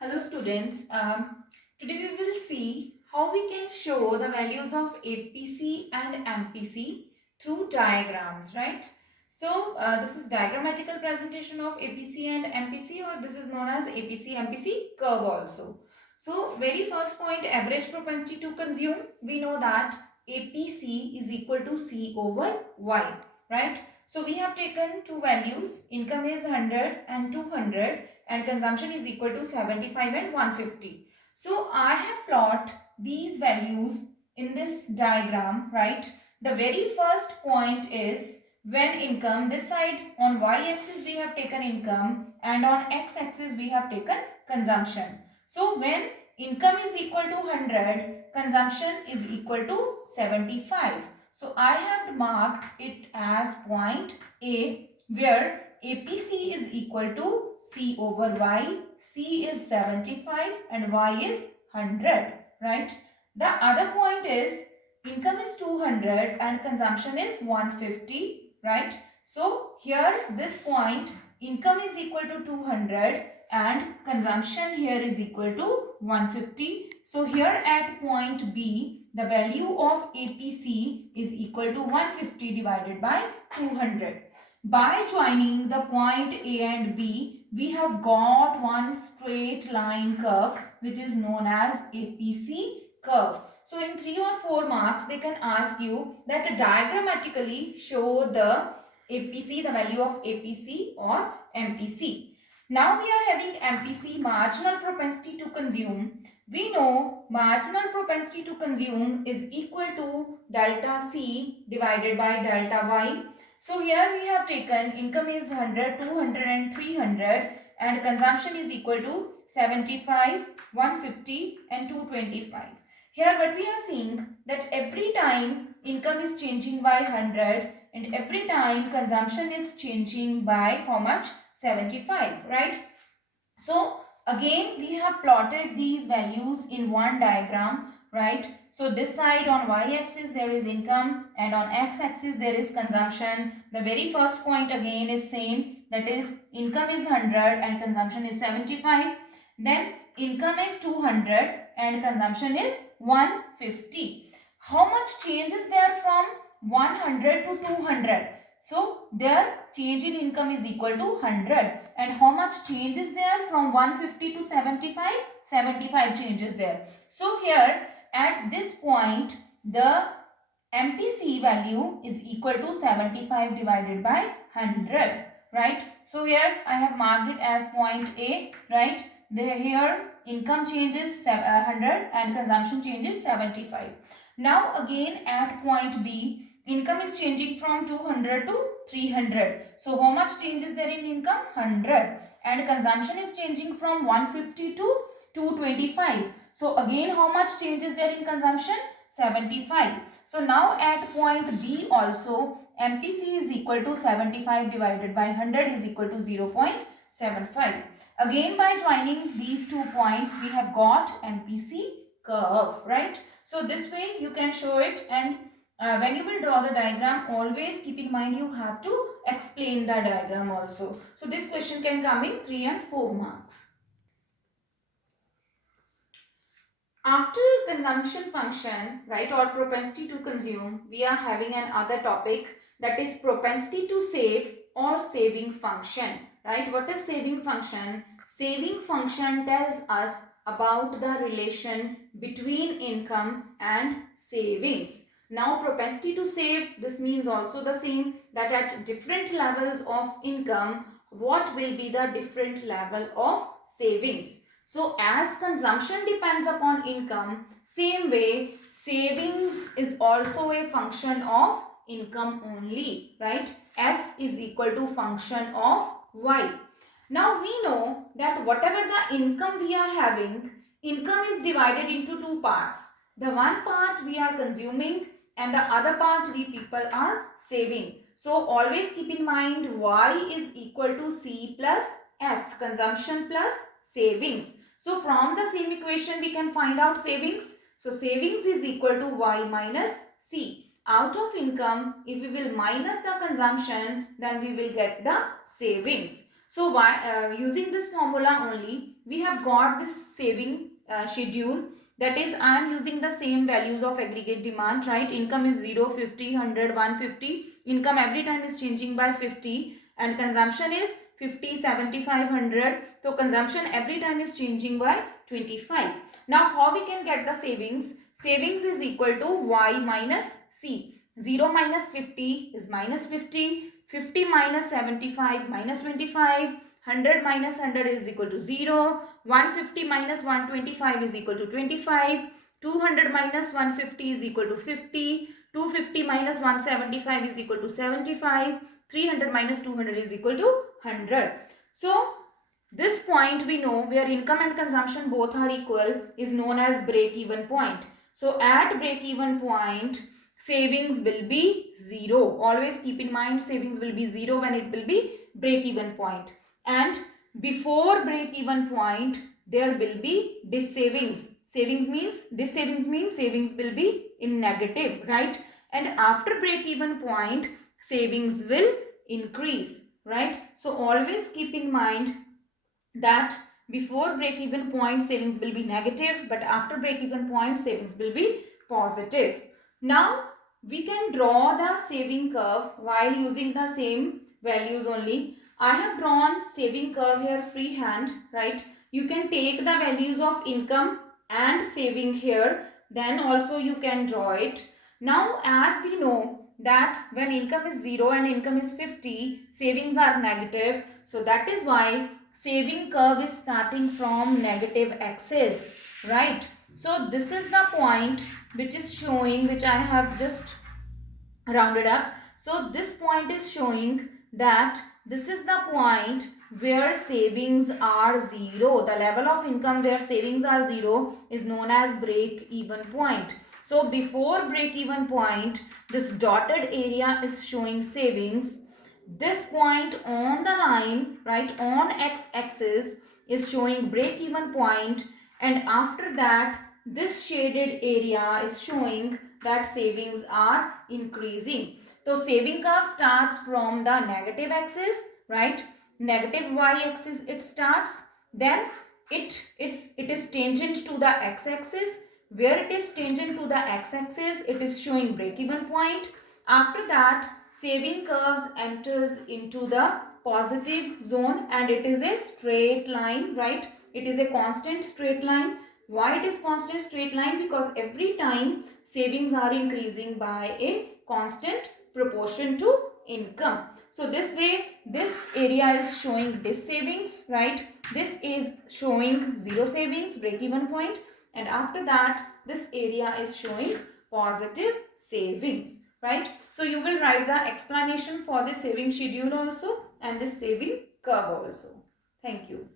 Hello students, today we will see how we can show the values of APC and MPC through diagrams, right? So this is diagrammatical presentation of APC and MPC, or this is known as APC MPC curve also. So very first point, average propensity to consume, we know that APC is equal to C over Y, right? So we have taken two values, income is 100 and 200 and consumption is equal to 75 and 150. So I have plot these values in this diagram, right? The very first point is when income, this side on y-axis we have taken income and on x-axis we have taken consumption. So when income is equal to 100, consumption is equal to 75. So I have marked it as point A, where APC is equal to C over Y. C is 75 and Y is 100, right? The other point is income is 200 and consumption is 150, right? So here this point, income is equal to 200 and consumption here is equal to 150. So here at point B, the value of APC is equal to 150 divided by 200. By joining the point A and B, we have got one straight line curve which is known as APC curve. So in 3 or 4 marks, they can ask you that diagrammatically show the APC, the value of APC or MPC. Now we are having MPC, marginal propensity to consume. We know marginal propensity to consume is equal to delta C divided by delta Y. So here we have taken income is 100, 200 and 300 and consumption is equal to 75, 150 and 225. Here what we are seeing that every time income is changing by 100 and every time consumption is changing by how much? 75, right? So again we have plotted these values in one diagram, right? So this side on y-axis there is income and on x-axis there is consumption. The very first point again is same, that is income is 100 and consumption is 75. Then income is 200 and consumption is 150. How much change is there from 100 to 200? So their change in income is equal to 100. And how much change is there from 150 to 75? 75 changes there. So here at this point the MPC value is equal to 75 divided by 100, right? So here I have marked it as point A, right? Here income changes 100 and consumption changes 75. Now again at point B, income is changing from 200 to 300. So how much change is there in income? 100. And consumption is changing from 150 to 225. So again how much change is there in consumption? 75. So now at point B also, MPC is equal to 75 divided by 100 is equal to 0.75. Again by joining these 2 points we have got MPC curve, right? So this way you can show it, and when you will draw the diagram, always keep in mind you have to explain the diagram also. So this question can come in 3 and 4 marks. After consumption function, right, or propensity to consume, we are having another topic, that is propensity to save or saving function, right? What is saving function? Saving function tells us about the relation between income and savings. Now propensity to save, this means also the same, that at different levels of income, what will be the different level of savings. So as consumption depends upon income, same way savings is also a function of income only, right? S is equal to function of Y. Now we know that whatever the income we are having, income is divided into 2 parts. The one part we are consuming and the other part we people are saving. So always keep in mind Y is equal to C plus S, consumption plus savings. So from the same equation we can find out savings. So savings is equal to Y minus C. Out of income, if we will minus the consumption, then we will get the savings. So why using this formula only, we have got this saving schedule. That is, I am using the same values of aggregate demand, right? Income is 0, 50, 100, 150. Income every time is changing by 50 and consumption is 50, 75, 100. So consumption every time is changing by 25. Now how we can get the savings? Savings is equal to Y minus C. 0 minus 50 is minus 50. 50 minus 75 minus 25. 100 minus 100 is equal to 0. 150 minus 125 is equal to 25. 200 minus 150 is equal to 50. 250 minus 175 is equal to 75. 300 minus 200 is equal to 100. So this point we know where income and consumption both are equal is known as break-even point. So at break-even point, savings will be 0. Always keep in mind savings will be 0 when it will be break-even point. And before break-even point, there will be dissavings. Savings means, dissavings means savings will be in negative, right? And after break-even point, savings will increase, right? So always keep in mind that before break-even point savings will be negative, but after break-even point savings will be positive. Now we can draw the saving curve while using the same values only. I have drawn saving curve here freehand, right? You can take the values of income and saving here, then also you can draw it. Now as we know that when income is 0 and income is 50, savings are negative. So that is why saving curve is starting from negative axis, right? So this is the point which is showing, which I have just rounded up. So this point is showing that this is the point where savings are 0. The level of income where savings are 0 is known as break-even point. So before break-even point, this dotted area is showing savings. This point on the line, right, on x-axis is showing break-even point, and after that this shaded area is showing that savings are increasing. So saving curve starts from the negative axis, right? Negative y-axis it starts, then it is tangent to the x-axis. Where it is tangent to the x-axis, it is showing break-even point. After that, saving curves enters into the positive zone and it is a straight line, right? It is a constant straight line. Why it is constant straight line? Because every time savings are increasing by a constant proportion to income. So this way, this area is showing dissavings, right? This is showing 0 savings, break-even point, and after that this area is showing positive savings, right? So you will write the explanation for this saving schedule also and this saving curve also. Thank you.